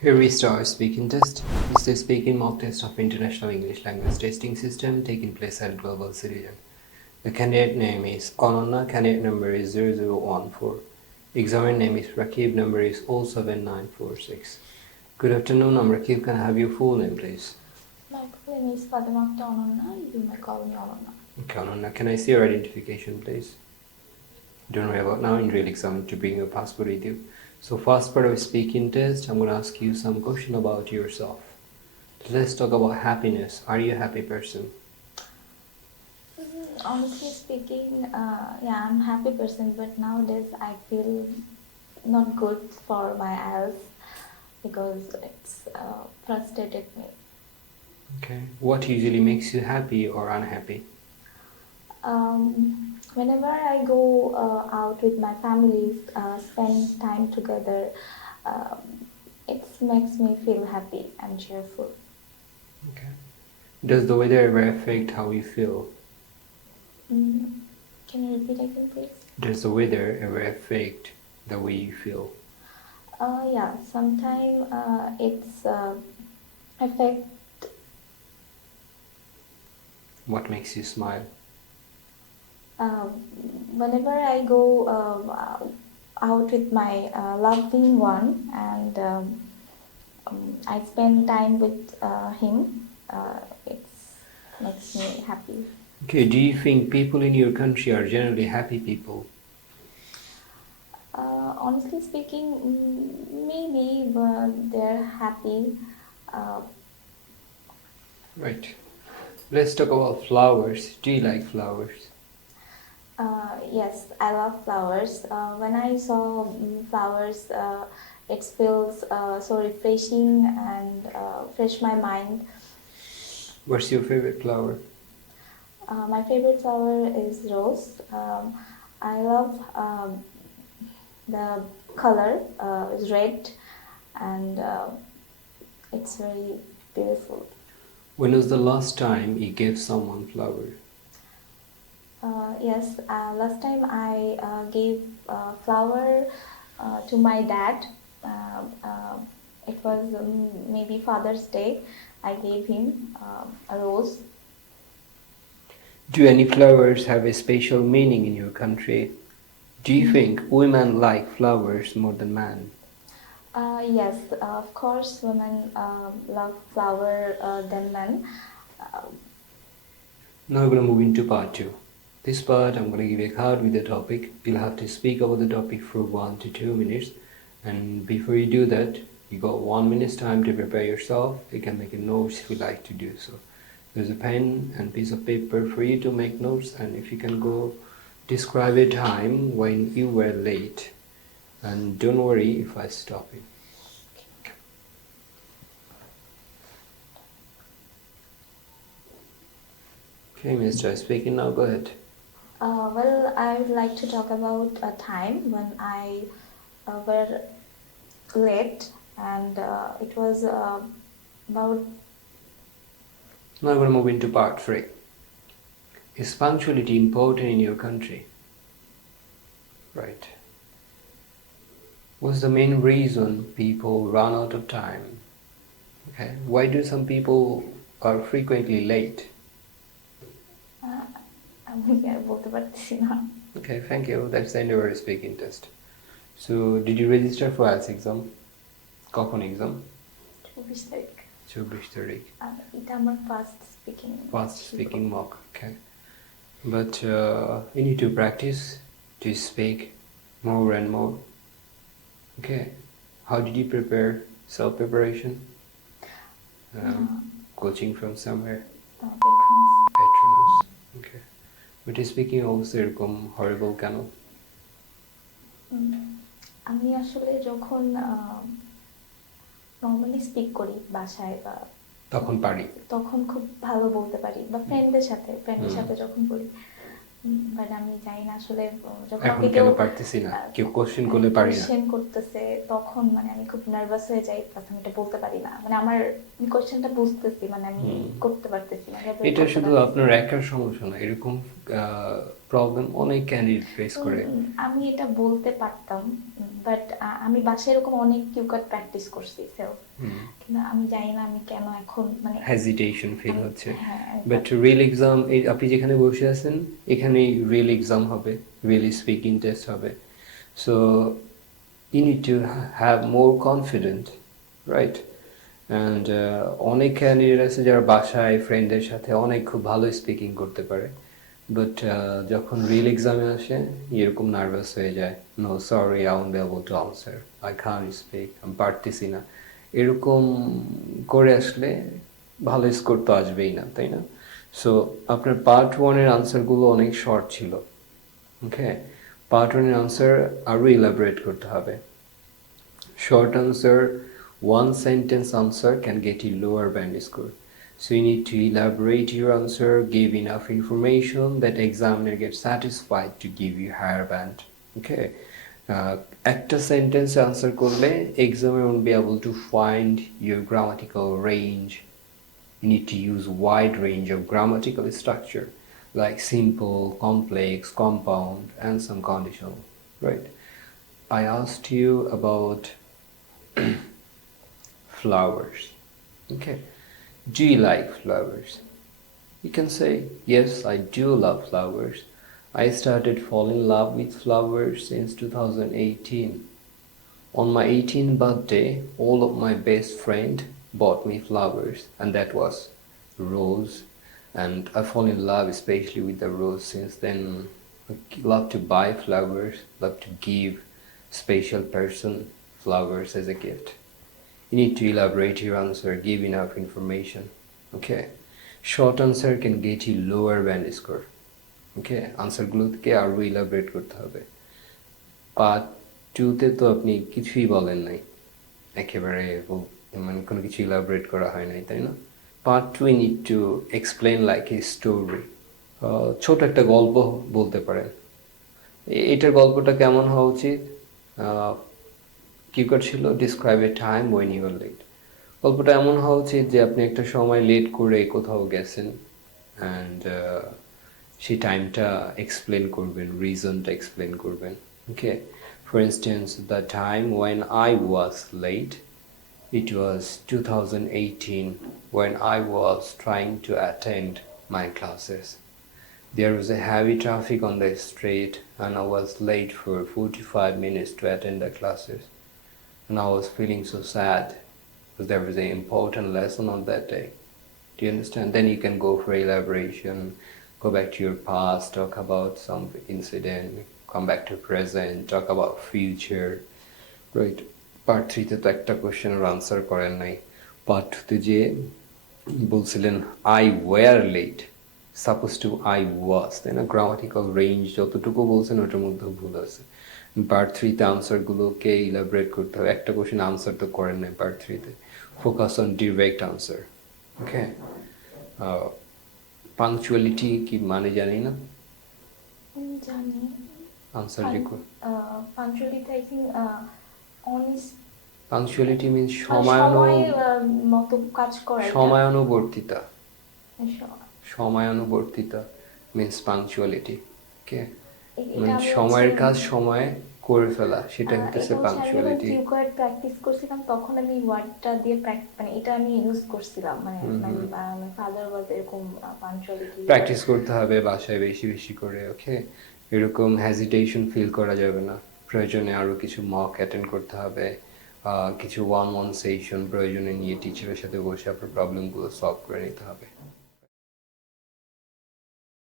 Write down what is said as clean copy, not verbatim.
Here we start speaking test. This is the speaking mock test of International English Language Testing System taking place at Global Citizen. The candidate name is Anonna, candidate number is 0014. Examiner name is Rakib, number is 07946. Good afternoon, I'm Rakib. Can I have your full name, please? My full name is Fatima Anonna. You may call me Anonna. Okay, Anonna, can I see your identification, please? Don't worry about now, in real exam to bring your passport with you. So first part of speaking test, I'm going to ask you some question about yourself. Let's talk about happiness. Are you a happy person? Honestly speaking, yeah, I'm a happy person, but nowadays I feel not good for my IELTS because it's frustrated me. Okay. What usually makes you happy or unhappy? Whenever I go out with my family, spend time together, it makes me feel happy and cheerful. Okay. Does the weather ever affect how you feel? Can you repeat again, please? Does the weather ever affect the way you feel? Yeah, sometimes it's affect. What makes you smile? Whenever I go out with my loved one and I spend time with him, it makes me happy. Okay, do you think people in your country are generally happy people? Honestly speaking, maybe, but they're happy. Right. Let's talk about flowers. Do you like flowers? Yes, I love flowers. When I saw flowers, it feels so refreshing and fresh my mind. What's your favorite flower? My favorite flower is rose. I love the color is red, and it's very beautiful. When was the last time you gave someone flower? Yes, last time I gave flower to my dad. It was maybe Father's Day. I gave him a rose. Do any flowers have a special meaning in your country? Do you think women like flowers more than men? Yes, of course, women love flower than men. Now we're going to move into part 2. This part I'm going to give you a card with the topic. You'll have to speak about the topic for 1 to 2 minutes, and before you do that, you got 1 minute's time to prepare yourself. You can make a notes if you like to do so. There's a pen and piece of paper for you to make notes, and if you can go describe a time when you were late, and don't worry if I stop you. Okay, Mr. Speaking now, go ahead. Well, I would like to talk about a time when I were late, and it was about. Now we're going to move into part 3. Is punctuality important in your country? Right. What's the main reason people run out of time? Okay. Why do some people are frequently late? আমি আর বলতে পারতেছি না। Okay, thank you. That's the end of our speaking test. So, did you register for IELTS exam? কখন exam? 24 তারিখ। 24 তারিখ। এটা আমার first speaking. First speaking mock. Okay. But you need to practice to speak more and more. Okay. How did you prepare? Self-preparation? Coaching from somewhere? Patronus. Okay. But speaking also এরকম horrible কেন? আমি আসলে যখন নর্মালি স্পিক করি বাসায় বা তখন পারি, তখন খুব ভালো বলতে পারি, বা ফ্রেন্ডদের সাথে যখন বলি, বাট আমি জানি না আসলে যখন এখন কেন পারতেছি না, কেউ কোশ্চেন করলে পারি না, কোশ্চেন করতেছে তখন মানে আমি খুব নার্ভাস হয়ে যাই, প্লাস আমি এটা বলতে পারি না, মানে আমার কোশ্চেনটা বুঝতেছি, মানে আমি করতে পারতেছি না। এটা শুধু আপনার একার সমস্যা না, এরকম প্রবলেম অনেক ক্যান্ডিডেট ফেস করে। আমি এটা বলতে পারতাম, বাট আমি বাসায় এরকম অনেক কিউ কাট প্র্যাকটিস করছি সেলফ, কিন্তু আমি জানি না আমি কেন এখন মানে হেজিটেশন ফিল হচ্ছে। হ্যাঁ বাট রিয়েল এক্সাম, আপনি যেখানে বসে আছেন এখানেই রিয়েল এক্সাম হবে, রিয়েলি স্পিকিং টেস্ট হবে। So you need to have more confidence, right? And অনেক ক্যান্ডিডেট আছে যারা বাসায় ফ্রেন্ডদের সাথে অনেক খুব ভালো স্পিকিং করতে পারে, বাট যখন রিয়েল এক্সামে আসে এরকম নার্ভাস হয়ে যায়, no sorry I won't be able to answer, I can't speak, আমি পারতেছি না, এরকম করে আসলে ভালো স্কোর তো আসবেই না, তাই না? সো আপনার পার্ট ওয়ানের আনসারগুলো অনেক শর্ট ছিল, ওকে? পার্ট ওয়ানের আনসার আরও ইলাবোরেট করতে হবে। Short answer, one sentence answer can get you lower band score. So you need to elaborate your answer, give enough information that examiner gets satisfied to give you higher band. Okay. একটা sentence answer করলে examiner won't be able to find your grammatical range. You need to use wide range of grammatical structure like simple, complex, compound, and some conditional. Right. I asked you about flowers. Okay. Do you like flowers? You can say, yes, I do love flowers. I started falling in love with flowers since 2018. On my 18th birthday, all of my best friend bought me flowers, and that was rose. And I fall in love especially with the rose since then. I love to buy flowers, love to give special person flowers as a gift. You need to elaborate your answer, give enough information. Okay. Short answer can get you lower band score. Okay. Answer গুলোকে আরো elaborate করতে হবে। পার্ট 2 তে তো আপনি কিছুই বলেন নাই, একেবারে মানে কোনো কিছু elaborate করা হয় নাই, তাই না? পার্ট 2 you need to explain like a story. ছোট একটা গল্প বলতে পারেন। এটার গল্পটা কেমন হওয়া উচিত? কিউকার ছিল describe a time when you are late. গল্পটা এমন হওয়া উচিত যে আপনি একটা সময় লেট করে কোথাও গেছেন, অ্যান্ড সেই টাইমটা এক্সপ্লেন করবেন, রিজনটা এক্সপ্লেন করবেন। Okay, for instance, the time when I was late, it was 2018 when I was trying to attend my classes. There was a heavy traffic on the street and I was late for 45 minutes to attend the classes. And I was feeling so sad because there was an important lesson on that day. Do you understand? Then you can go for elaboration, go back to your past, talk about some incident, come back to present, talk about future. Right. Part 3 তে তো একটা কোশ্চেনের আনসার করেন নাই। পার্ট 2 তে যে বলছিলেন I were late, suppose to I was, তাই না? গ্রামাটিক্যাল রেঞ্জ যতটুকু বলছেন ওটার মধ্যে ভুল আছে। পার্ট 3 তে আনসারগুলোকে ইলাবোরেট করতে হবে। একটা কোশ্চেন আনসার তো করেন নাই পার্ট 3 তে। Focus on direct answer. ওকে। পাংচুয়ালিটি কি মানে জানি না, জানি। Answer require. Punctuality I think honest. Punctuality means মতো কাজ করা, সময়ানুবর্তিতা। সময়ানুবর্তিতা মিন্স পাংচুয়ালিটি। ওকে, মানে সময়ের কাজ সময়ে করে ফেলা, সেটা হচ্ছে পাংচুয়ালিটি। আমি কিউকার্ড প্র্যাকটিস করছিলাম তখন আমি ওয়ার্ডটা দিয়ে মানে এটা আমি ইউজ করছিলাম, মানে মানে ফাদার ওয়াজ এরকম পাংচুয়ালিটি। প্র্যাকটিস করতে হবে বাসায় বেশি বেশি করে। ওকে, এরকম হেজিটেশন ফিল করা যাবে না। প্রয়োজনে আরো কিছু মক অ্যাটেন্ড করতে হবে, কিছু ওয়ান সেশন প্রয়োজনে নিয়ে টিচারের সাথে বসে আপনার প্রবলেমগুলো সলভ করে নিতে হবে।